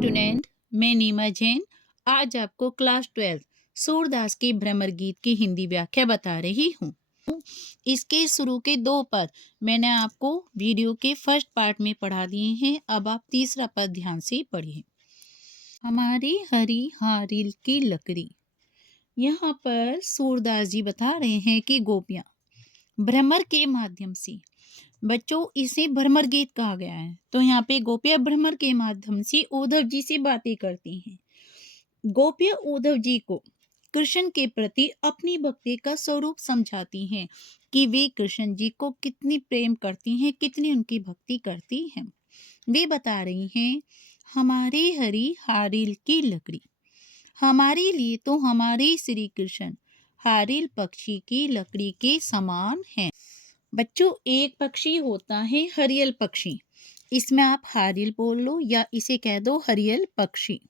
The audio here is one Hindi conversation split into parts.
स्टूडेंट, मैं नीमा जैन आज आपको क्लास 12 सूरदास के भ्रमर गीत की हिंदी व्याख्या बता रही हूँ। इसके शुरू के 2 पद मैंने आपको वीडियो के फर्स्ट पार्ट में पढ़ा दिए हैं। अब आप तीसरा पद ध्यान से पढ़िए। हमारी हरी हारिल की लकड़ी। यहाँ पर सूरदास जी बता रहे हैं कि गोपियाँ भ्रमर के माध्यम से, बच्चों इसे भ्रमर गीत कहा गया है, तो यहाँ पे गोपियाँ भ्रमर के माध्यम से उद्धव जी से बातें करती हैं। गोपियाँ उद्धव जी को कृष्ण के प्रति अपनी भक्ति का स्वरूप समझाती हैं कि वे कृष्ण जी को कितनी प्रेम करती हैं, कितनी उनकी भक्ति करती हैं। वे बता रही हैं, हमारी हरी हारिल की लकड़ी। हमारे लिए तो हमारे श्री कृष्ण हारिल पक्षी की लकड़ी के समान हैं। बच्चों एक पक्षी होता है हरियल पक्षी, इसमें आप हारिल बोल लो या इसे कह दो हरियल पक्षी।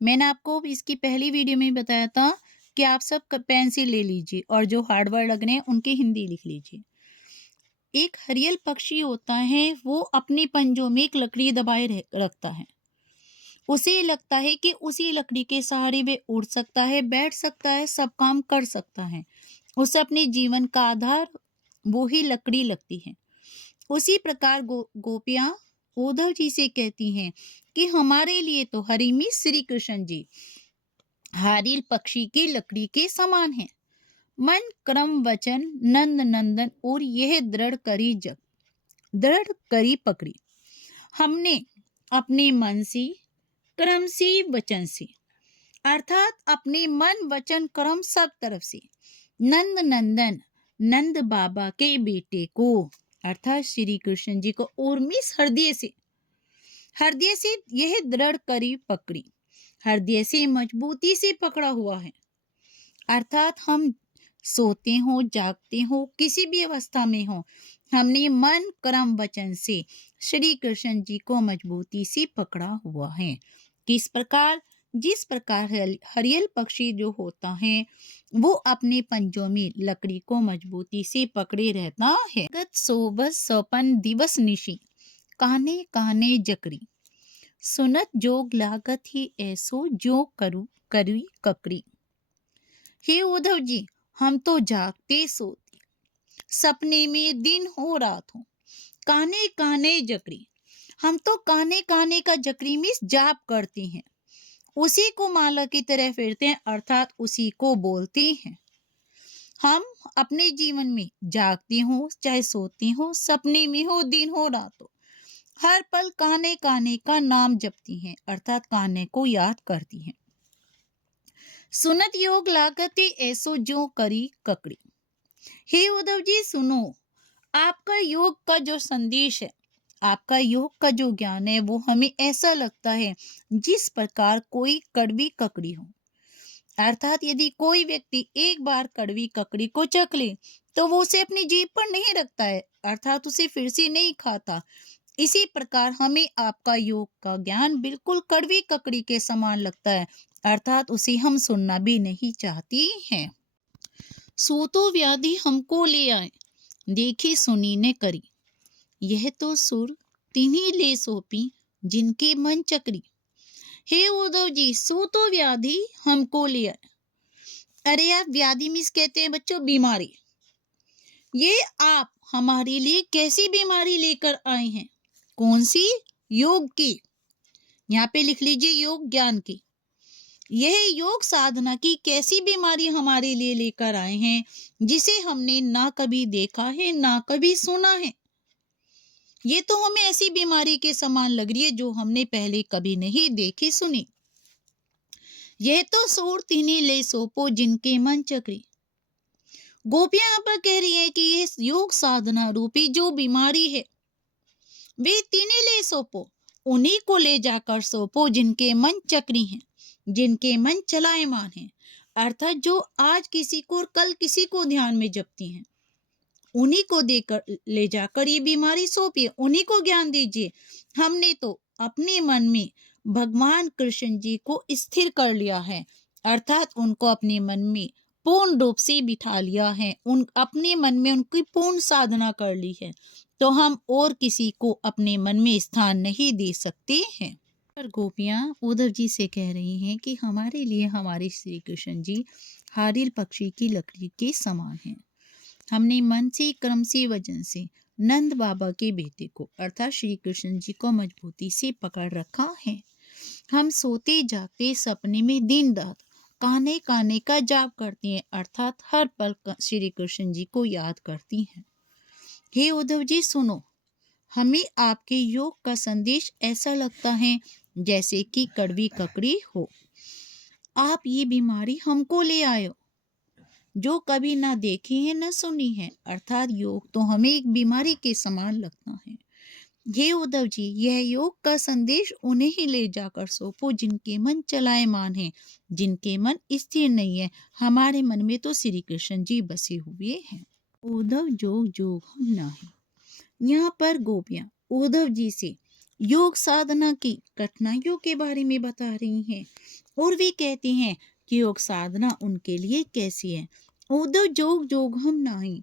मैंने आपको इसकी पहली वीडियो में बताया था कि आप सब पेंसिल ले लीजिए और जो हार्ड वर्ड लग रहे हैं उनकी हिंदी लिख लीजिए। एक हरियल पक्षी होता है, वो अपने पंजों में एक लकड़ी दबाए रखता है। उसे लगता है कि उसी लकड़ी के सहारे वे उड़ सकता है, बैठ सकता है, सब काम कर सकता है। उसे अपने जीवन का आधार वो ही लकड़ी लगती है। उसी प्रकार गोपियाँ उद्धव जी से कहती हैं कि हमारे लिए तो हरिमी श्री कृष्ण जी हारिल पक्षी की लकड़ी के समान हैं। मन क्रम वचन नंद नंदन और यह दृढ़ करी पकड़ी। हमने अपने मन से क्रम से वचन से, अर्थात अपने मन वचन क्रम सब तरफ से नंद नंदन नंद बाबा के बेटे को, अर्थात श्री कृष्ण जी को उर्मिस हृदय से यह दृढ़ करी पकड़ी, हृदय से मजबूती से पकड़ा हुआ है। अर्थात हम सोते हो, जागते हो, किसी भी अवस्था में हो, हमने मन कर्म वचन से श्री कृष्ण जी को मजबूती से पकड़ा हुआ है। किस प्रकार? जिस प्रकार हरियल पक्षी जो होता है वो अपने पंजों में लकड़ी को मजबूती से पकड़े रहता है। गत सोबत सौपन दिवस निशी काने काने जकरी, सुनत जोग लागत ही ऐसो जो करी ककड़ी। हे उद्धव जी, हम तो जागते सोते, सपने में दिन हो रात हो, काने काने जकरी, हम तो काने काने का जकरी में जाप करते हैं, उसी को माला की तरह फिरते हैं, अर्थात उसी को बोलते हैं। हम अपने जीवन में जागते हो चाहे सोते हो, सपने में हो, दिन हो रात हो, हर पल काने काने का नाम जपती हैं, अर्थात काने को याद करती हैं। सुनत योग लागते ऐसो जो करी ककड़ी। हे उद्धव जी सुनो, आपका योग का जो संदेश है, आपका योग का जो ज्ञान है, वो हमें ऐसा लगता है जिस प्रकार कोई कड़वी ककड़ी हो। अर्थात यदि कोई व्यक्ति एक बार कड़वी ककड़ी को चख ले तो वो उसे अपनी जीभ पर नहीं रखता है, अर्थात उसे फिर से नहीं खाता। इसी प्रकार हमें आपका योग का ज्ञान बिल्कुल कड़वी ककड़ी के समान लगता है, अर्थात उसे हम सुनना भी नहीं चाहती हैं। सूतो व्याधि हमको ले आए, देखी सुनी ने करी, यह तो सुर तिन्हीं ले सौंपी जिनके मन चकरी। हे उद्धव जी, सूतो व्याधि हमको ले आए। अरे आप व्याधि मीन्स कहते हैं बच्चों बीमारी। ये आप हमारे लिए कैसी बीमारी लेकर आए हैं? कौन सी? योग की। यहाँ पे लिख लीजिए योग ज्ञान की। यह योग साधना की कैसी बीमारी हमारे लिए लेकर आए हैं जिसे हमने ना कभी देखा है ना कभी सुना है। ये तो हमें ऐसी बीमारी के समान लग रही है जो हमने पहले कभी नहीं देखी सुनी। यह तो सूर तिन्हीं ले सोपो जिनके मन चकरी। गोपियां यहाँ पर कह रही है कि यह योग साधना रूपी जो बीमारी है वे तिन्हीं ले सोपो, उन्हीं को ले जाकर सोपो जिनके मन चक्री हैं, जिनके मन चलायमान हैं, अर्थात जो आज किसी को और कल किसी को ध्यान में जपती हैं, उन्हीं को देकर ले जाकर ये बीमारी सौंपिए, उन्हीं को ज्ञान दीजिए। हमने तो अपने मन में भगवान कृष्ण जी को स्थिर कर लिया है, अर्थात उनको अपने मन में पूर्ण रूप से बिठा लिया है, उन अपने मन में उनकी पूर्ण साधना कर ली है, तो हम और किसी को अपने मन में स्थान नहीं दे सकते हैं। पर गोपियां उद्धव जी से कह रही हैं कि हमारे लिए हमारे श्री कृष्ण जी हारिल पक्षी की लकड़ी के समान हैं। हमने मन से, कर्म से, वचन से नंद बाबा के बेटे को अर्थात श्री कृष्ण जी को मजबूती से पकड़ रखा है। हम सोते जागते सपने में दिन रात काने काने का जाप करती हैं अर्थात हर पल श्री कृष्ण जी को याद करती हैं। हे उद्धव जी सुनो, हमें आपके योग का संदेश ऐसा लगता है जैसे कि कड़वी ककड़ी हो। आप ये बीमारी हमको ले आए हो जो कभी ना देखी है ना सुनी है अर्थात योग तो हमें एक बीमारी के समान लगता है। ये उद्धव जी, यह योग का संदेश उन्हें ही ले जाकर सौंपो जिनके मन चलायमान है, जिनके मन स्थिर नहीं है। हमारे मन में तो श्री कृष्ण जी बसे हुए हैं। उद्धव जोग जोग हम नाही। यहाँ पर गोपियां उद्धव जी से योग साधना की कठिनाइयों के बारे में बता रही हैं और वे कहती हैं कि योग साधना उनके लिए कैसी है। उद्धव जोग जोग हम नाही।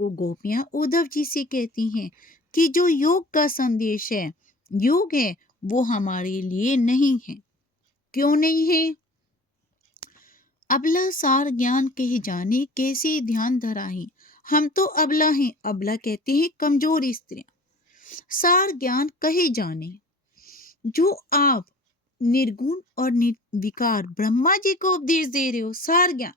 वो गोपियां उद्धव जी से कहती हैं कि जो योग का संदेश है, योग है, वो हमारे लिए नहीं है। क्यों नहीं है? अबला सार ज्ञान कहे जाने कैसे ध्यान धराही। हम तो अबला हैं। अबला कहते हैं कमजोर स्त्रियां। सार ज्ञान कहे जाने, जो आप निर्गुण और निर्विकार ब्रह्मा जी को उपदेश दे रहे हो, सार ज्ञान,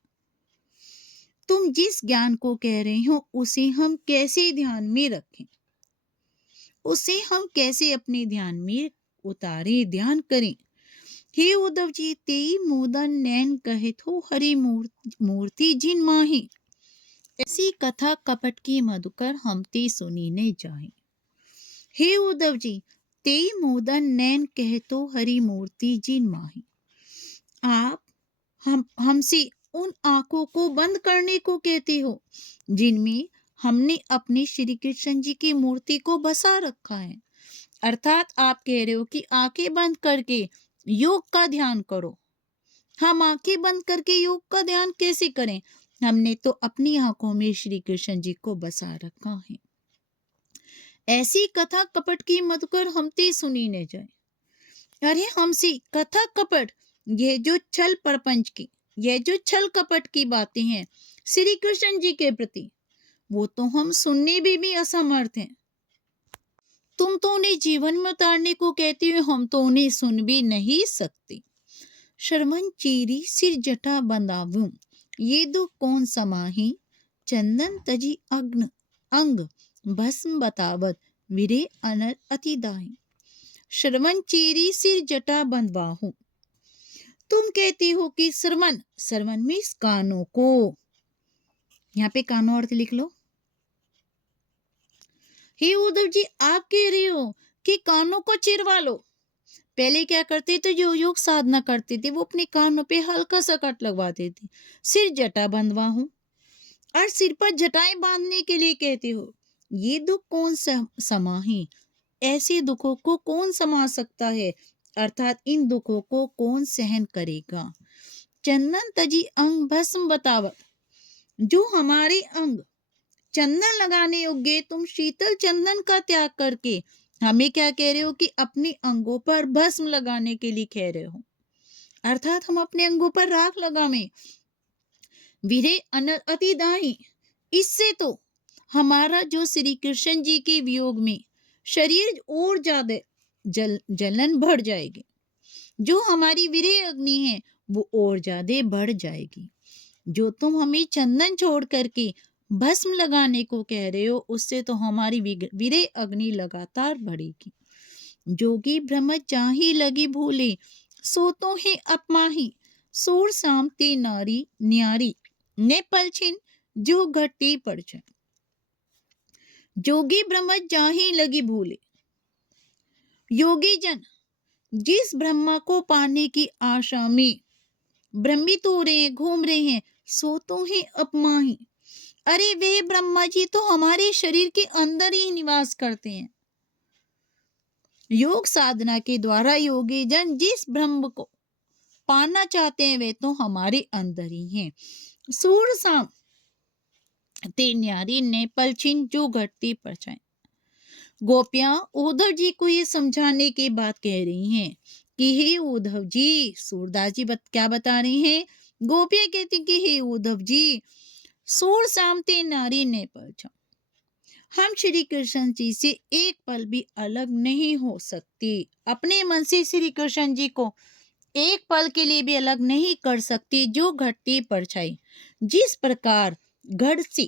तुम जिस ज्ञान को कह रहे हो उसे हम कैसे ध्यान में रखें, उसे हम कैसे अपने ध्यान में उतारे, ध्यान करें। हे उद्धव जी, तेई मोदन नैन कहे तो हरि मूर्ति जिन माही। ऐसी कथा कपट की मधुकर हम ते सुनी ने जाए। हे उद्धव जी, तेई मोदन नैन कहे तो हरि मूर्ति जिन माही। आप हमसे उन आंखों को बंद करने को कहते हो जिनमें हमने अपने श्री कृष्ण जी की मूर्ति को बसा रखा है। अर्थात आप कह रहे हो कि आंखें बंद करके योग का ध्यान करो। हम आंखें बंद करके योग का ध्यान कैसे करें? हमने तो अपनी आंखों में श्री कृष्ण जी को बसा रखा है। ऐसी कथा कपट की मधुकर हमते सुनी न जाए। अरे हमसे कथा कपट, ये जो छल प्रपंच की, ये जो छल कपट की बातें हैं श्री कृष्ण जी के प्रति, वो तो हम सुनने भी असमर्थ हैं। तुम तो उन्हें जीवन में उतारने को कहती हो, हम तो उन्हें सुन भी नहीं सकते। शर्मन चीरी सिर जटा बंदावूं, ये दो कौन समाही। चंदन तजी अग्न अंग भस्म बतावत, विरे अनर अतिदाही। श्रवण चीरी सिर जटा बंधवाहूं। तुम कहती हो कि श्रवण, श्रवण मीन्स कानों को, यहाँ पे कानों अर्थ लिख लो। हे उद्धव जी, आप कह रहे हो कि कानों को चिरवा लो। पहले क्या करते थे, जो योग साधना करते थे वो अपने कानों पे हल्का सा कट लगवाते थे। सिर जटा बंधवाहूं, और सिर पर जटाएं बांधने के लिए कहते हो। ये दुख कौन समाही, ऐसे दुखों को कौन समा सकता है, अर्थात इन दुखों को कौन सहन करेगा। चंदन तजी अंग भस्म बतावत, जो हमारे अंग चंदन लगाने योग्य, तुम शीतल चंदन का त्याग करके हमें क्या कह रहे हो कि अपने अंगों पर भस्म लगाने के लिए कह रहे हो, अर्थात हम अपने अंगों पर राख लगावें। विरे अनर अतिदाही, इससे तो हमारा जो श्री कृष्ण जी के वियोग में शरीर और ज्यादा जलन बढ़ जाएगी। जो हमारी विरह अग्नि है वो और ज्यादा बढ़ जाएगी। जो तुम हमें चंदन छोड़ करके भस्म लगाने को कह रहे हो, उससे तो हमारी विरह अग्नि लगातार बढ़ेगी। जोगी भ्रम चाही लगी भूले, सो तो है अपमाही। सूर शाम ते नारी न्यारी, ने पलछिन जो घटी पड़ जाए। जोगी भ्रम चाही लगी भूले, योगी जन जिस ब्रह्मा को पाने की आशा में भ्रमित हो रहे हैं, घूम रहे हैं, सो तो है अपमाही। अरे वे ब्रह्मा जी तो हमारे शरीर के अंदर ही निवास करते हैं। योग साधना के द्वारा योगी जन जिस ब्रह्म को पाना चाहते हैं वे तो हमारे अंदर ही हैं। सूर साम ते न्यारी ने पलछिन जो घटती परछाएं। गोपियां उद्धव जी को ये समझाने की बात कह रही हैं कि हे उद्धव जी, सूरदास जी क्या बता रहे हैं? गोपियां कहती कि हे उद्धव जी, सूर सामते नारी ने परछा, हम श्री कृष्ण जी से एक पल भी अलग नहीं हो सकती। अपने मन से श्री कृष्ण जी को एक पल के लिए भी अलग नहीं कर सकती। जो घटती परछाई जिस प्रकार घट से,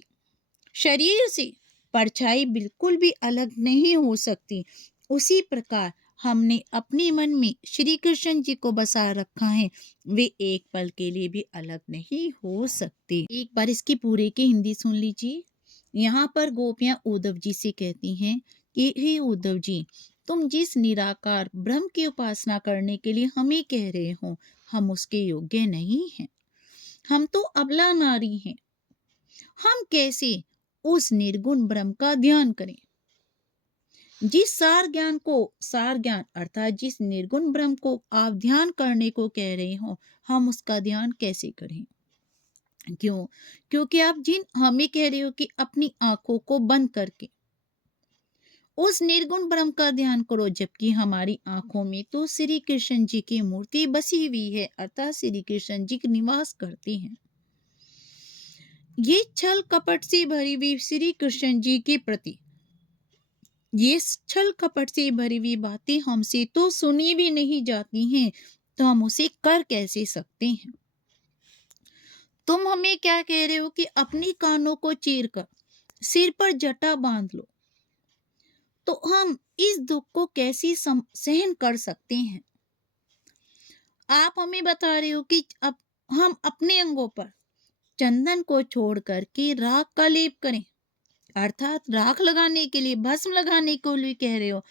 शरीर से परछाई बिल्कुल भी अलग नहीं हो सकती, उसी प्रकार हमने अपने मन में श्री कृष्ण जी को बसा रखा है, वे एक पल के लिए भी अलग नहीं हो सकते। एक बार इसकी पूरे की हिंदी सुन लीजिए। यहाँ पर गोपियां उद्धव जी से कहती हैं कि हे उद्धव जी, तुम जिस निराकार ब्रह्म की उपासना करने के लिए हमें कह रहे हो, हम उसके योग्य नहीं हैं। हम तो अबला नारी हैं। हम कैसे उस निर्गुण ब्रह्म का ध्यान करें? जिस सार ज्ञान अर्थात जिस निर्गुण ब्रह्म को आप ध्यान करने को कह रहे हो, हम उसका ध्यान कैसे करें? क्यों? क्योंकि आप जिन हमें कह रहे हो कि अपनी आंखों को बंद करके उस निर्गुण ब्रह्म का ध्यान करो, जबकि हमारी आंखों में तो श्री कृष्ण जी की मूर्ति बसी हुई है, अर्थात श्री कृष्ण जी निवास करते हैं। ये छल कपट से भरी हुई श्री कृष्ण जी के प्रति ये छल कपट से भरी हुई बातें हमसे तो सुनी भी नहीं जाती हैं, तो हम उसे कर कैसे सकते हैं? तुम हमें क्या कह रहे हो कि अपनी कानों को चीर कर सिर पर जटा बांध लो, तो हम इस दुख को कैसे सहन कर सकते हैं? आप हमें बता रहे हो कि अब हम अपने अंगों पर चंदन को छोड़ करके राख का लेप करें, अर्थात राख लगाने के लिए, भस्म लगाने को लिए कह रहे हो।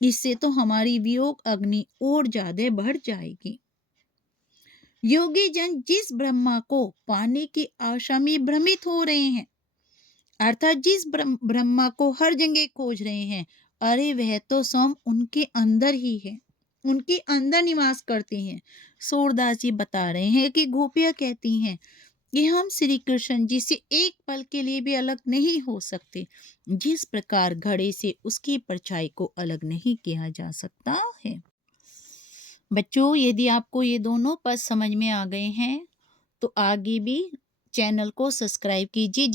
इससे तो हमारी वियोग अग्नि और ज्यादा बढ़ जाएगी। योगी जन जिस ब्रह्मा को पाने की आशा में भ्रमित हो रहे हैं, अर्थात जिस ब्रह्मा को हर जगह खोज रहे हैं, अरे वह तो स्वयं उनके अंदर ही है, उनके अंदर निवास करते हैं। सूरदास जी बता रहे हैं कि गोपियां कहती हैं कि हम श्री कृष्ण जी से एक पल के लिए भी अलग नहीं हो सकते, जिस प्रकार घड़े से उसकी परछाई को अलग नहीं किया जा सकता है। बच्चों, यदि आपको ये दोनों पद समझ में आ गए हैं, तो आगे भी चैनल को सब्सक्राइब कीजिए,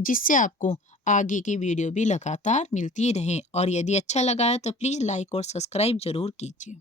जिससे आपको आगे की वीडियो भी लगातार मिलती रहे। और यदि अच्छा लगा है तो प्लीज़ लाइक और सब्सक्राइब जरूर कीजिए।